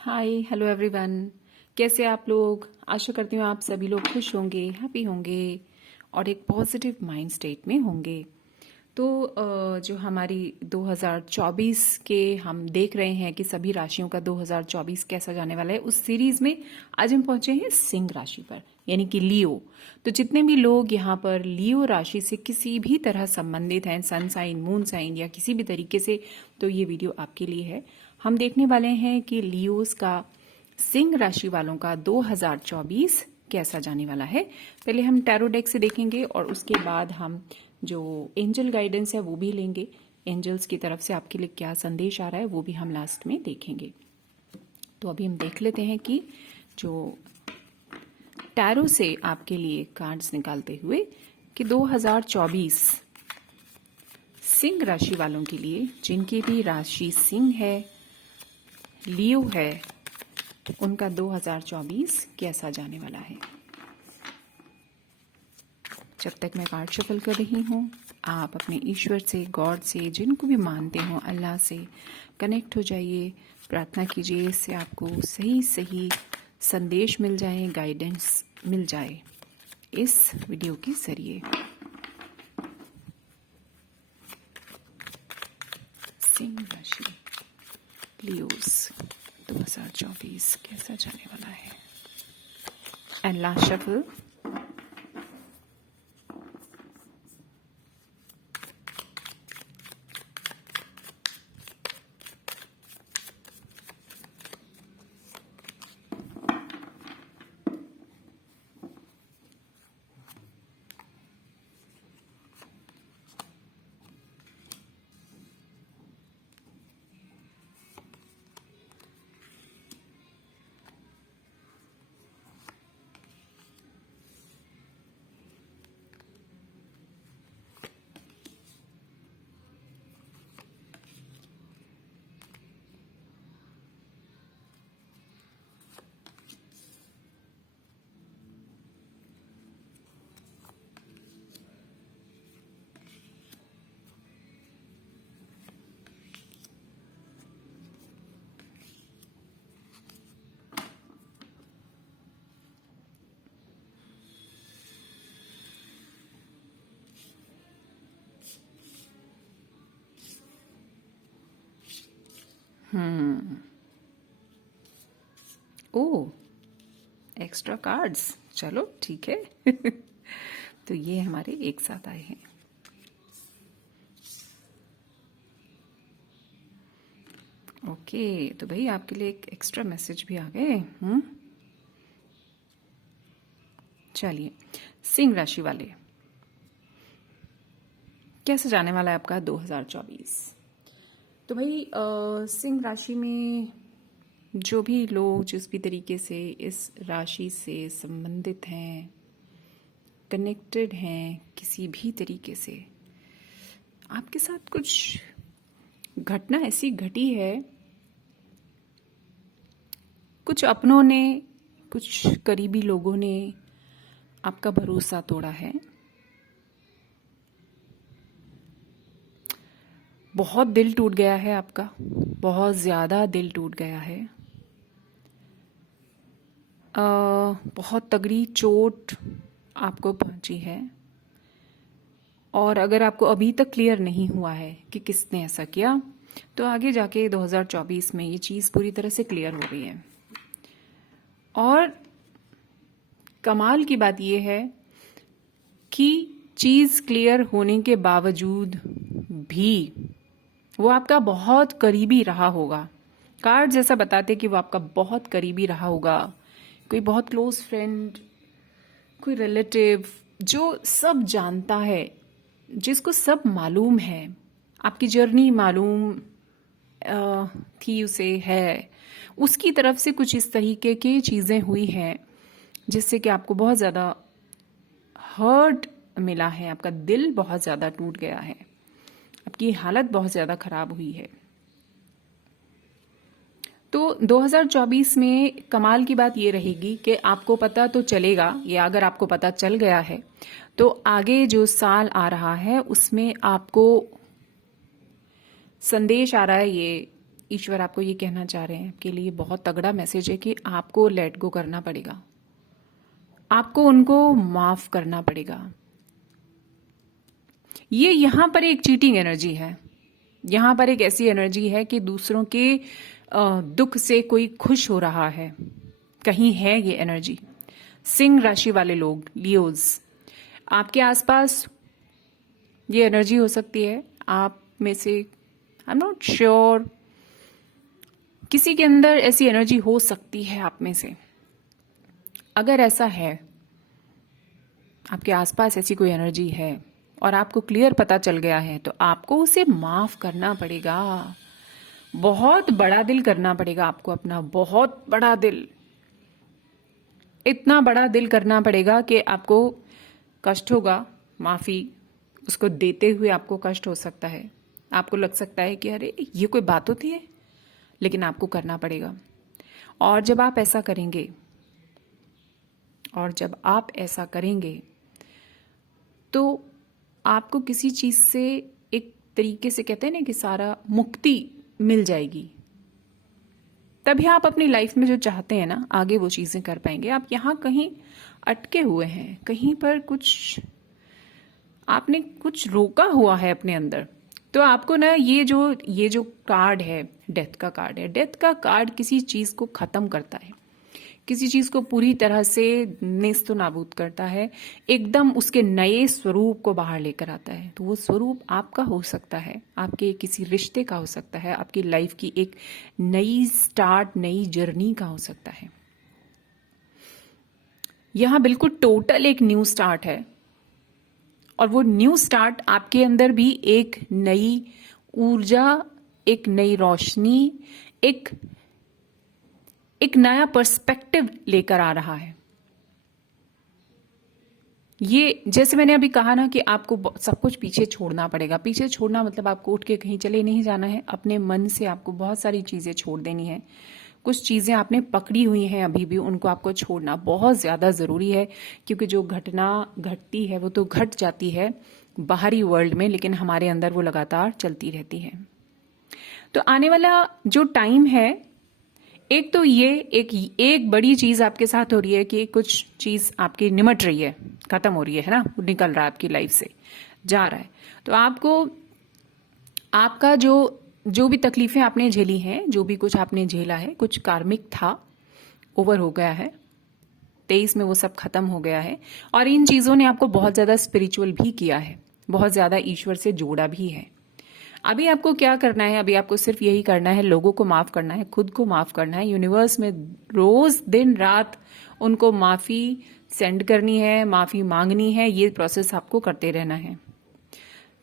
Hi hello everyone. कैसे आप लोग? आशा करती हूँ आप सभी लोग खुश होंगे, हैप्पी होंगे और एक पॉजिटिव माइंड स्टेट में होंगे। तो जो हमारी 2024 के हम देख रहे हैं कि सभी राशियों का 2024 कैसा जाने वाला है, उस सीरीज में आज हम पहुंचे हैं सिंह राशि पर, यानी कि लियो। तो जितने भी लोग यहाँ पर लियो राशि से किसी भी तरह संबंधित हैं, सन साइन, मून साइन या किसी भी तरीके से, तो ये वीडियो आपके लिए है। हम देखने वाले हैं कि लियोस का, सिंह राशि वालों का 2024 कैसा जाने वाला है। पहले हम टैरो डेक से देखेंगे और उसके बाद हम जो एंजल गाइडेंस है वो भी लेंगे। एंजल्स की तरफ से आपके लिए क्या संदेश आ रहा है वो भी हम लास्ट में देखेंगे। तो अभी हम देख लेते हैं कि जो टैरो से आपके लिए कार्ड्स निकालते हुए कि 2024 सिंह राशि वालों के लिए, जिनकी भी राशि सिंह है, लियो है, उनका 2024 कैसा जाने वाला है। जब तक मैं कार्ड शफल कर रही हूँ, आप अपने ईश्वर से, गॉड से, जिनको भी मानते हो, अल्लाह से कनेक्ट हो जाइए, प्रार्थना कीजिए, इससे आपको सही सही संदेश मिल जाए, गाइडेंस मिल जाए इस वीडियो के जरिए। सिंह राशि, लियोस 2024 कैसा जाने वाला है। And last shuffle. Oh, extra cards, चलो ठीक है। तो ये हमारे एक साथ आए हैं। ओके, तो भाई आपके लिए एक एक्स्ट्रा मैसेज भी आ गए। चलिए, सिंह राशि वाले, कैसे जाने वाला है आपका 2024। तो भाई सिंह राशि में जो भी लोग जिस भी तरीके से इस राशि से संबंधित हैं, कनेक्टेड हैं किसी भी तरीके से, आपके साथ कुछ घटना ऐसी घटी है, कुछ अपनों ने, कुछ करीबी लोगों ने आपका भरोसा तोड़ा है। बहुत दिल टूट गया है आपका, बहुत ज़्यादा दिल टूट गया है। बहुत तगड़ी चोट आपको पहुंची है। और अगर आपको अभी तक क्लियर नहीं हुआ है कि किसने ऐसा किया, तो आगे जाके 2024 में ये चीज़ पूरी तरह से क्लियर हो गई है। और कमाल की बात यह है कि चीज़ क्लियर होने के बावजूद भी वो आपका बहुत करीबी रहा होगा। कार्ड जैसा बताते कि वो आपका बहुत करीबी रहा होगा। कोई बहुत क्लोज फ्रेंड, कोई रिलेटिव जो सब जानता है, जिसको सब मालूम है, आपकी जर्नी मालूम थी उसे, है, उसकी तरफ से कुछ इस तरीके की चीज़ें हुई हैं जिससे कि आपको बहुत ज़्यादा हर्ट मिला है, आपका दिल बहुत ज़्यादा टूट गया है, आपकी हालत बहुत ज़्यादा खराब हुई है। तो 2024 में कमाल की बात ये रहेगी कि आपको पता तो चलेगा, या अगर आपको पता चल गया है तो आगे जो साल आ रहा है उसमें आपको संदेश आ रहा है ये ईश्वर आपको ये कहना चाह रहे हैं, आपके लिए बहुत तगड़ा मैसेज है कि आपको लेट गो करना पड़ेगा, आपको उनको माफ करना पड़ेगा। ये यहां पर एक चीटिंग एनर्जी है, यहां पर एक ऐसी एनर्जी है कि दूसरों के दुख से कोई खुश हो रहा है, कहीं है ये एनर्जी। सिंह राशि वाले लोग, लियोज, आपके आसपास ये एनर्जी हो सकती है। आप में से आई एम नॉट श्योर, किसी के अंदर ऐसी एनर्जी हो सकती है आप में से। अगर ऐसा है, आपके आसपास ऐसी कोई एनर्जी है और आपको क्लियर पता चल गया है, तो आपको उसे माफ करना पड़ेगा। बहुत बड़ा दिल करना पड़ेगा आपको अपना, बहुत बड़ा दिल, इतना बड़ा दिल करना पड़ेगा कि आपको कष्ट होगा, माफी उसको देते हुए आपको कष्ट हो सकता है, आपको लग सकता है कि अरे ये कोई बात होती है, लेकिन आपको करना पड़ेगा। और जब आप ऐसा करेंगे, और जब आप ऐसा करेंगे तो आपको किसी चीज से एक तरीके से, कहते हैं ना कि सारा मुक्ति मिल जाएगी। तभी आप अपनी लाइफ में जो चाहते हैं ना, आगे वो चीजें कर पाएंगे। आप यहां कहीं अटके हुए हैं, कहीं पर कुछ आपने कुछ रोका हुआ है अपने अंदर। तो आपको ना ये जो कार्ड है, डेथ का कार्ड है, डेथ का कार्ड किसी चीज को खत्म करता है, किसी चीज को पूरी तरह से नेस्तो नाबूद करता है, एकदम उसके नए स्वरूप को बाहर लेकर आता है। तो वो स्वरूप आपका हो सकता है, आपके किसी रिश्ते का हो सकता है, आपकी लाइफ की एक नई स्टार्ट, नई जर्नी का हो सकता है। यहां बिल्कुल टोटल एक न्यू स्टार्ट है, और वो न्यू स्टार्ट आपके अंदर भी एक नई ऊर्जा, एक नई रोशनी, एक नया पर्सपेक्टिव लेकर आ रहा है। ये जैसे मैंने अभी कहा ना कि आपको सब कुछ पीछे छोड़ना पड़ेगा। पीछे छोड़ना मतलब आपको उठ के कहीं चले नहीं जाना है, अपने मन से आपको बहुत सारी चीजें छोड़ देनी है। कुछ चीजें आपने पकड़ी हुई हैं अभी भी, उनको आपको छोड़ना बहुत ज्यादा जरूरी है, क्योंकि जो घटना घटती है वो तो घट जाती है बाहरी वर्ल्ड में, लेकिन हमारे अंदर वो लगातार चलती रहती है। तो आने वाला जो टाइम है, एक तो ये एक बड़ी चीज आपके साथ हो रही है कि कुछ चीज आपकी निमट रही है, खत्म हो रही है ना, निकल रहा है आपकी लाइफ से, जा रहा है। तो आपको आपका जो भी तकलीफें आपने झेली हैं, जो भी कुछ आपने झेला है, कुछ कार्मिक था, ओवर हो गया है। 23 में वो सब खत्म हो गया है, और इन चीजों ने आपको बहुत ज्यादा स्पिरिचुअल भी किया है, बहुत ज्यादा ईश्वर से जोड़ा भी है। अभी आपको क्या करना है? अभी आपको सिर्फ यही करना है, लोगों को माफ करना है, खुद को माफ करना है। यूनिवर्स में रोज दिन रात उनको माफी सेंड करनी है, माफी मांगनी है। ये प्रोसेस आपको करते रहना है,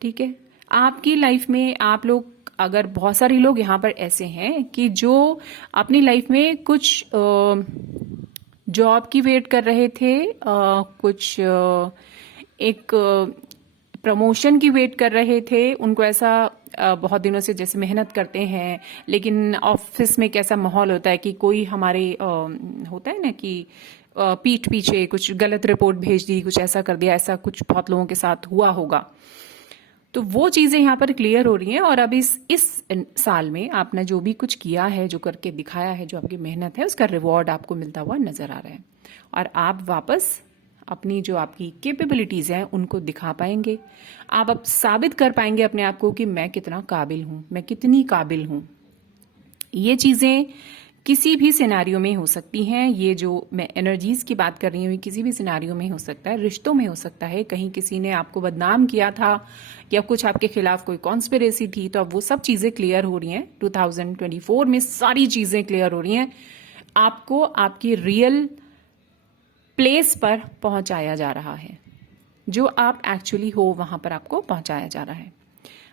ठीक है। आपकी लाइफ में आप लोग, अगर बहुत सारे लोग यहाँ पर ऐसे हैं कि जो अपनी लाइफ में कुछ जॉब की वेट कर रहे थे, कुछ एक प्रमोशन की वेट कर रहे थे, उनको ऐसा बहुत दिनों से जैसे मेहनत करते हैं, लेकिन ऑफिस में कैसा माहौल होता है कि कोई हमारे होता है ना कि पीठ पीछे कुछ गलत रिपोर्ट भेज दी, कुछ ऐसा कर दिया, ऐसा कुछ बहुत लोगों के साथ हुआ होगा। तो वो चीजें यहाँ पर क्लियर हो रही हैं, और अब इस साल में आपने जो भी कुछ किया है, जो करके दिखाया है, जो आपकी मेहनत है, उसका रिवॉर्ड आपको मिलता हुआ नजर आ रहा है, और आप वापस अपनी जो आपकी कैपेबिलिटीज हैं उनको दिखा पाएंगे। आप अब साबित कर पाएंगे अपने आप को कि मैं कितना काबिल हूं, मैं कितनी काबिल हूं। ये चीजें किसी भी सिनेरियो में हो सकती हैं। ये जो मैं एनर्जीज की बात कर रही हूँ, किसी भी सिनेरियो में हो सकता है, रिश्तों में हो सकता है, कहीं किसी ने आपको बदनाम किया था या कुछ आपके खिलाफ कोई कॉन्स्पिरेसी थी, तो अब वो सब चीजें क्लियर हो रही हैं। 2024 में सारी चीजें क्लियर हो रही हैं, आपको आपकी रियल प्लेस पर पहुंचाया जा रहा है, जो आप एक्चुअली हो वहां पर आपको पहुंचाया जा रहा है।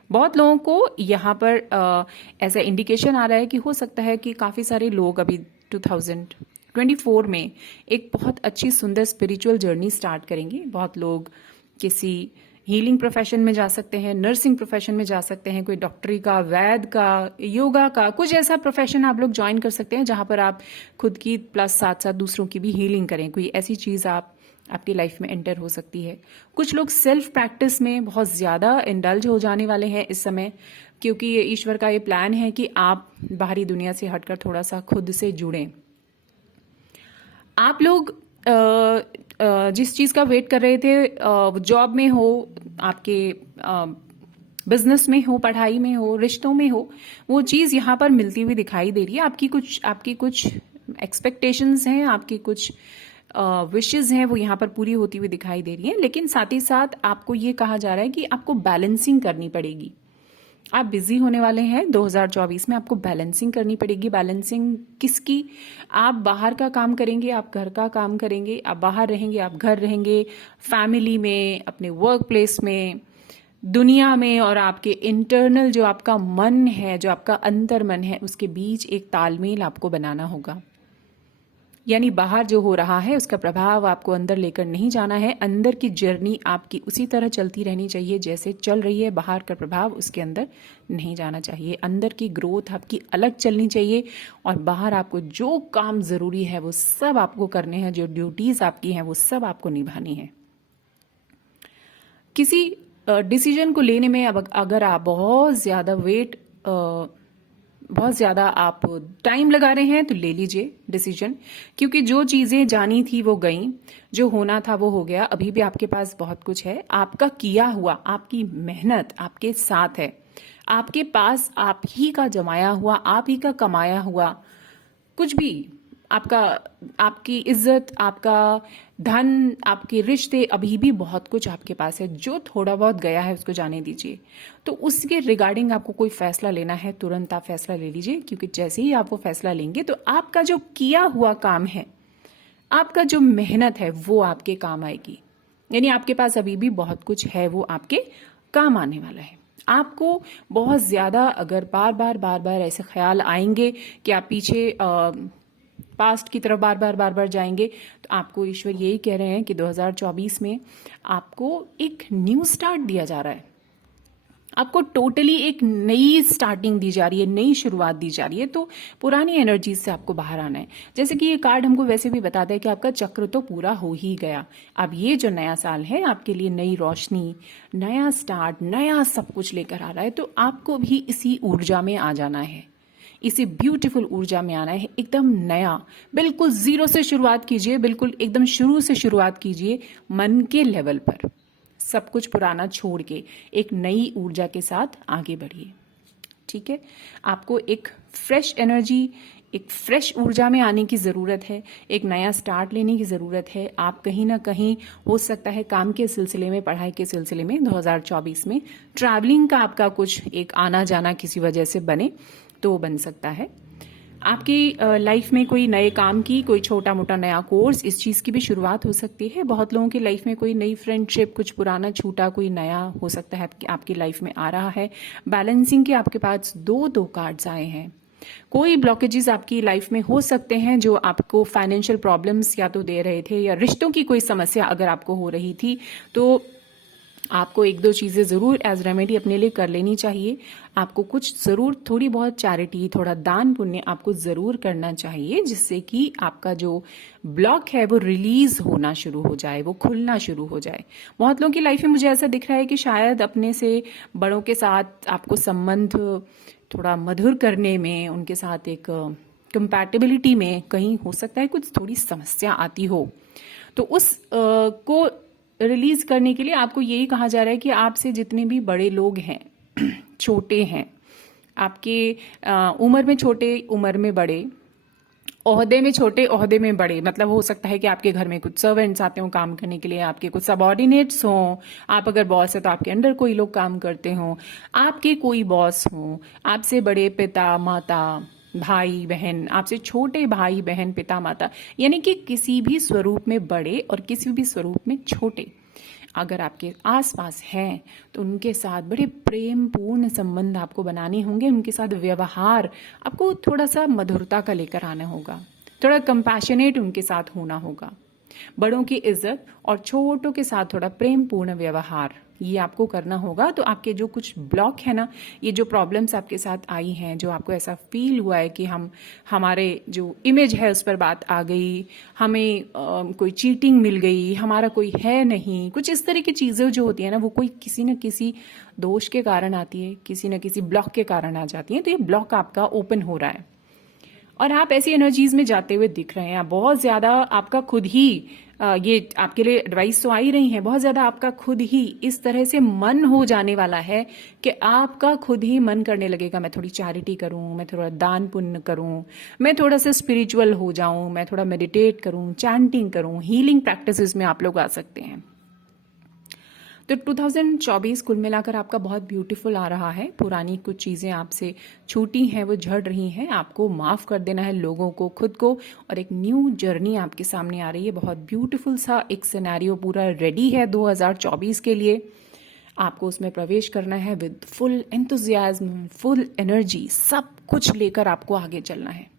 बहुत लोगों को यहाँ पर ऐसा इंडिकेशन आ रहा है कि हो सकता है कि काफी सारे लोग अभी 2024 में एक बहुत अच्छी सुंदर स्पिरिचुअल जर्नी स्टार्ट करेंगे। बहुत लोग किसी हीलिंग प्रोफेशन में जा सकते हैं, नर्सिंग प्रोफेशन में जा सकते हैं, कोई डॉक्टरी का, वैद का, योगा का, कुछ ऐसा प्रोफेशन आप लोग ज्वाइन कर सकते हैं जहां पर आप खुद की प्लस साथ साथ दूसरों की भी हीलिंग करें। कोई ऐसी चीज आप आपकी लाइफ में एंटर हो सकती है। कुछ लोग सेल्फ प्रैक्टिस में बहुत ज़्यादा इंडल्ज हो जाने वाले हैं इस समय, क्योंकि ये ईश्वर का ये प्लान है कि आप बाहरी दुनिया से हटकर थोड़ा सा खुद से जुड़ें। आप लोग जिस चीज़ का वेट कर रहे थे, जॉब में हो, आपके बिजनेस में हो, पढ़ाई में हो, रिश्तों में हो, वो चीज़ यहाँ पर मिलती हुई दिखाई दे रही है। आपकी कुछ एक्सपेक्टेशंस हैं, आपकी कुछ विशेस हैं, वो यहाँ पर पूरी होती हुई दिखाई दे रही हैं। लेकिन साथ ही साथ आपको ये कहा जा रहा है कि आपको बैलेंसिंग करनी पड़ेगी। आप बिजी होने वाले हैं 2024 में, आपको बैलेंसिंग करनी पड़ेगी। बैलेंसिंग किसकी? आप बाहर का काम करेंगे, आप घर का काम करेंगे, आप बाहर रहेंगे, आप घर रहेंगे, फैमिली में, अपने वर्क प्लेस में, दुनिया में, और आपके इंटरनल जो आपका मन है, जो आपका अंतर मन है, उसके बीच एक तालमेल आपको बनाना होगा। यानी बाहर जो हो रहा है उसका प्रभाव आपको अंदर लेकर नहीं जाना है। अंदर की जर्नी आपकी उसी तरह चलती रहनी चाहिए जैसे चल रही है। बाहर का प्रभाव उसके अंदर नहीं जाना चाहिए। अंदर की ग्रोथ आपकी अलग चलनी चाहिए, और बाहर आपको जो काम ज़रूरी है वो सब आपको करने हैं, जो ड्यूटीज़ आपकी हैं वो सब आपको निभानी है। किसी डिसीजन को लेने में अब अगर आप बहुत ज़्यादा आप टाइम लगा रहे हैं तो ले लीजिए डिसीजन, क्योंकि जो चीज़ें जानी थी वो गई, जो होना था वो हो गया। अभी भी आपके पास बहुत कुछ है, आपका किया हुआ, आपकी मेहनत आपके साथ है, आपके पास आप ही का जमाया हुआ, आप ही का कमाया हुआ कुछ भी, आपकी इज्जत, आपका धन, आपके रिश्ते, अभी भी बहुत कुछ आपके पास है। जो थोड़ा बहुत गया है उसको जाने दीजिए। तो उसके रिगार्डिंग आपको कोई फैसला लेना है, तुरंत आप फैसला ले लीजिए, क्योंकि जैसे ही आप वो फैसला लेंगे तो आपका जो किया हुआ काम है, आपका जो मेहनत है, वो आपके काम आएगी। यानी आपके पास अभी भी बहुत कुछ है, वो आपके काम आने वाला है। आपको बहुत ज्यादा अगर बार बार ऐसे ख्याल आएंगे कि आप पीछे पास्ट की तरफ बार बार जाएंगे, तो आपको ईश्वर यही कह रहे हैं कि 2024 में आपको एक न्यू स्टार्ट दिया जा रहा है। आपको टोटली एक नई स्टार्टिंग दी जा रही है, नई शुरुआत दी जा रही है। तो पुरानी एनर्जीज से आपको बाहर आना है। जैसे कि ये कार्ड हमको वैसे भी बताता है कि आपका चक्र तो पूरा हो ही गया। अब ये जो नया साल है आपके लिए नई रोशनी, नया स्टार्ट, नया सब कुछ लेकर आ रहा है। तो आपको भी इसी ऊर्जा में आ जाना है, इसी ब्यूटीफुल ऊर्जा में आना है। एकदम नया, बिल्कुल जीरो से शुरुआत कीजिए, बिल्कुल एकदम शुरू से शुरुआत कीजिए। मन के लेवल पर सब कुछ पुराना छोड़ के एक नई ऊर्जा के साथ आगे बढ़िए। ठीक है, आपको एक फ्रेश एनर्जी, एक फ्रेश ऊर्जा में आने की ज़रूरत है, एक नया स्टार्ट लेने की ज़रूरत है। आप कहीं ना कहीं हो सकता है काम के सिलसिले में, पढ़ाई के सिलसिले में 2024 में ट्रैवलिंग का आपका कुछ एक आना जाना किसी वजह से बने तो बन सकता है। आपकी लाइफ में कोई नए काम की, कोई छोटा मोटा नया कोर्स, इस चीज़ की भी शुरुआत हो सकती है। बहुत लोगों की लाइफ में कोई नई फ्रेंडशिप, कुछ पुराना छूटा कोई नया हो सकता है कि आपकी लाइफ में आ रहा है। बैलेंसिंग के आपके पास दो कार्ड्स आए हैं। कोई ब्लॉकेजेस आपकी लाइफ में हो सकते हैं जो आपको फाइनेंशियल प्रॉब्लम्स या तो दे रहे थे, या रिश्तों की कोई समस्या अगर आपको हो रही थी, तो आपको एक दो चीज़ें ज़रूर एज रेमेडी अपने लिए कर लेनी चाहिए। आपको कुछ ज़रूर थोड़ी बहुत चैरिटी, थोड़ा दान पुण्य आपको ज़रूर करना चाहिए, जिससे कि आपका जो ब्लॉक है वो रिलीज होना शुरू हो जाए, वो खुलना शुरू हो जाए। बहुत लोगों की लाइफ में मुझे ऐसा दिख रहा है कि शायद अपने से बड़ों के साथ आपको संबंध थोड़ा मधुर करने में, उनके साथ एक कंपैटिबिलिटी में कहीं हो सकता है कुछ थोड़ी समस्या आती हो। तो उस को रिलीज करने के लिए आपको यही कहा जा रहा है कि आपसे जितने भी बड़े लोग हैं, छोटे हैं, आपके उम्र में छोटे, उम्र में बड़े, ओहदे में छोटे, ओहदे में बड़े, मतलब हो सकता है कि आपके घर में कुछ सर्वेंट्स आते हों काम करने के लिए, आपके कुछ सबऑर्डिनेट्स हों, आप अगर बॉस है तो आपके अंडर कोई लोग काम करते हों, आपके कोई बॉस हों, आपसे बड़े पिता माता, भाई बहन, आपसे छोटे भाई बहन, पिता माता, यानी कि किसी भी स्वरूप में बड़े और किसी भी स्वरूप में छोटे अगर आपके आसपास हैं, तो उनके साथ बड़े प्रेम पूर्ण संबंध आपको बनाने होंगे। उनके साथ व्यवहार आपको थोड़ा सा मधुरता का लेकर आना होगा, थोड़ा कंपैशनेट उनके साथ होना होगा। बड़ों की इज्जत और छोटों के साथ थोड़ा प्रेम पूर्ण व्यवहार ये आपको करना होगा। तो आपके जो कुछ ब्लॉक है ना, ये जो प्रॉब्लम्स आपके साथ आई हैं, जो आपको ऐसा फील हुआ है कि हमारे जो इमेज है उस पर बात आ गई, हमें कोई चीटिंग मिल गई, हमारा कोई है नहीं, कुछ इस तरह की चीज़ें जो होती है ना, वो कोई किसी न किसी दोष के कारण आती है, किसी न किसी ब्लॉक के कारण आ जाती है। तो ये ब्लॉक आपका ओपन हो रहा है और आप ऐसी एनर्जीज में जाते हुए दिख रहे हैं। आप बहुत ज्यादा आपका खुद ही ये आपके लिए एडवाइस तो आ ही रही है, बहुत ज्यादा आपका खुद ही इस तरह से मन हो जाने वाला है कि आपका खुद ही मन करने लगेगा, मैं थोड़ी चैरिटी करूं, मैं थोड़ा दान पुण्य करूं, मैं थोड़ा सा स्पिरिचुअल हो जाऊं, मैं थोड़ा मेडिटेट करूं, चैंटिंग करूं, हीलिंग प्रैक्टिसेस में आप लोग आ सकते हैं। तो 2024 कुल मिलाकर आपका बहुत ब्यूटीफुल आ रहा है। पुरानी कुछ चीज़ें आपसे छूटी हैं, वो झड़ रही हैं, आपको माफ़ कर देना है लोगों को, खुद को, और एक न्यू जर्नी आपके सामने आ रही है। बहुत ब्यूटीफुल सा एक सिनेरियो पूरा रेडी है 2024 के लिए। आपको उसमें प्रवेश करना है with full enthusiasm, full energy, सब कुछ लेकर आपको आगे चलना है।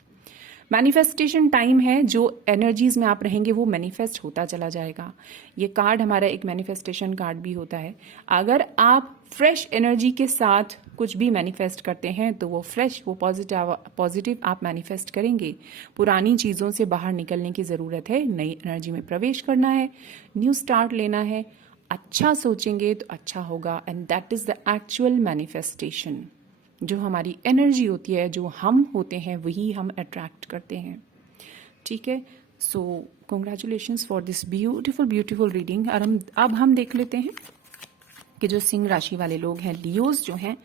मैनिफेस्टेशन टाइम है, जो एनर्जीज में आप रहेंगे वो मैनिफेस्ट होता चला जाएगा। ये कार्ड हमारा एक मैनिफेस्टेशन कार्ड भी होता है। अगर आप फ्रेश एनर्जी के साथ कुछ भी मैनिफेस्ट करते हैं तो वो फ्रेश, वो पॉजिटिव आप मैनिफेस्ट करेंगे। पुरानी चीज़ों से बाहर निकलने की ज़रूरत है, नई एनर्जी में प्रवेश करना है, न्यू स्टार्ट लेना है। अच्छा सोचेंगे तो अच्छा होगा, and that is the actual manifestation. जो हमारी एनर्जी होती है, जो हम होते हैं, वही हम अट्रैक्ट करते हैं। ठीक है, सो congratulations for this beautiful beautiful reading. और अब हम देख लेते हैं कि जो सिंह राशि वाले लोग हैं, लियोज जो हैं,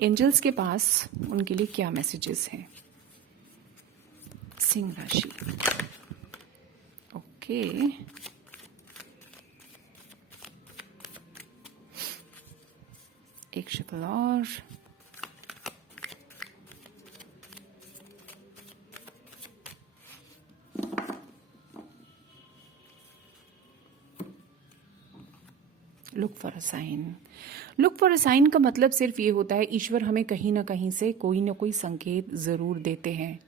एंजल्स के पास उनके लिए क्या मैसेजेस हैं। सिंह राशि, ओके, एक शक्ल और, look for a sign. Look for a sign का मतलब सिर्फ ये होता है, ईश्वर हमें कहीं ना कहीं से कोई ना कोई संकेत जरूर देते हैं।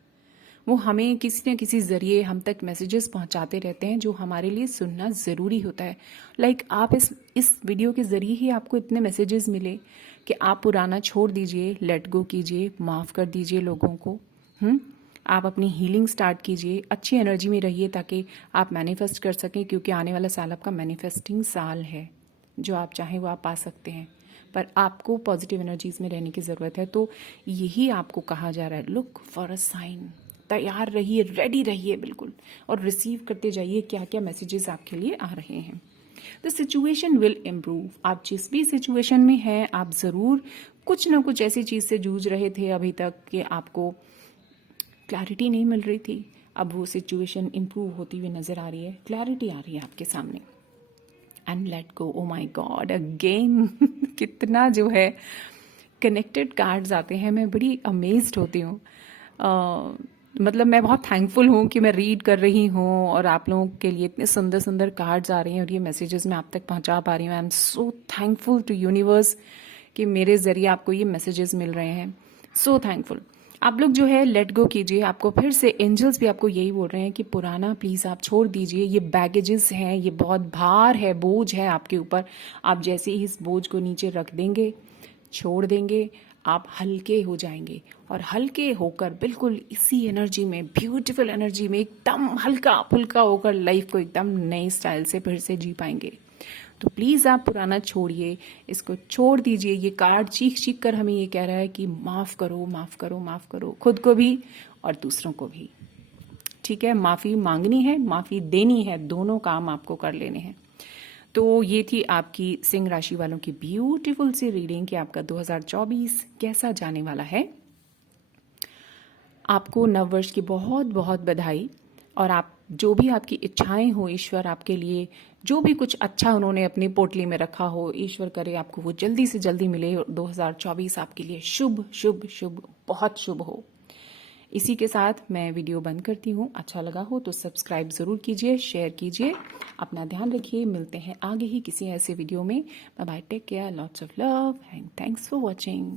वो हमें किसी न किसी जरिए हम तक मैसेजेस पहुंचाते रहते हैं, जो हमारे लिए सुनना ज़रूरी होता है। आप इस वीडियो के ज़रिए ही आपको इतने मैसेजेस मिले कि आप पुराना छोड़ दीजिए, लेट गो कीजिए, माफ़ कर दीजिए लोगों को। आप अपनी हीलिंग स्टार्ट कीजिए, अच्छी एनर्जी में रहिए ताकि आप मैनिफेस्ट कर सकें, क्योंकि आने वाला साल आपका मैनिफेस्टिंग साल है। जो आप चाहें वो आप पा सकते हैं, पर आपको पॉजिटिव एनर्जीज में रहने की ज़रूरत है। तो यही आपको कहा जा रहा है, लुक फॉर अ साइन। तैयार रहिए, रेडी रहिए बिल्कुल, और रिसीव करते जाइए क्या क्या मैसेजेस आपके लिए आ रहे हैं। The situation will improve. आप जिस भी सिचुएशन में हैं, आप ज़रूर कुछ ना कुछ ऐसी चीज़ से जूझ रहे थे अभी तक कि आपको क्लैरिटी नहीं मिल रही थी। अब वो सिचुएशन इम्प्रूव होती हुई नज़र आ रही है, क्लैरिटी आ रही है आपके सामने। And let go, oh my god, again कितना जो है कनेक्टेड कार्ड्स आते हैं, मैं बड़ी अमेज्ड होती हूँ। मतलब मैं बहुत थैंकफुल हूँ कि मैं रीड कर रही हूँ और आप लोगों के लिए इतने सुंदर सुंदर कार्ड्स आ रही हैं और ये मैसेजेस मैं आप तक पहुँचा पा रही हूँ। I am so thankful to universe कि मेरे ज़रिए आपको ये मैसेजेस मिल रहे हैं। So thankful. आप लोग जो है लेट गो कीजिए। आपको फिर से एंजल्स भी आपको यही बोल रहे हैं कि पुराना प्लीज़ आप छोड़ दीजिए। ये बैगेजेस हैं, ये बहुत भार है, बोझ है आपके ऊपर। आप जैसे ही इस बोझ को नीचे रख देंगे, छोड़ देंगे, आप हल्के हो जाएंगे, और हल्के होकर बिल्कुल इसी एनर्जी में, ब्यूटीफुल एनर्जी में, एकदम हल्का फुल्का होकर लाइफ को एकदम नए स्टाइल से फिर से जी पाएंगे। तो प्लीज़ आप पुराना छोड़िए, इसको छोड़ दीजिए। ये कार्ड चीख चीख कर हमें ये कह रहा है कि माफ़ करो, माफ़ करो, माफ़ करो, खुद को भी और दूसरों को भी। ठीक है, माफ़ी मांगनी है, माफ़ी देनी है, दोनों काम आपको कर लेने हैं। तो ये थी आपकी सिंह राशि वालों की ब्यूटीफुल सी रीडिंग कि आपका 2024 कैसा जाने वाला है। आपको नववर्ष की बहुत बहुत बधाई। और आप जो भी आपकी इच्छाएं हो, ईश्वर आपके लिए जो भी कुछ अच्छा उन्होंने अपनी पोटली में रखा हो, ईश्वर करे आपको वो जल्दी से जल्दी मिले। 2024 आपके लिए शुभ शुभ शुभ, बहुत शुभ हो। इसी के साथ मैं वीडियो बंद करती हूँ। अच्छा लगा हो तो सब्सक्राइब ज़रूर कीजिए, शेयर कीजिए। अपना ध्यान रखिए, मिलते हैं आगे ही किसी ऐसे वीडियो में। Bye bye, take care, lots of love and thanks for watching.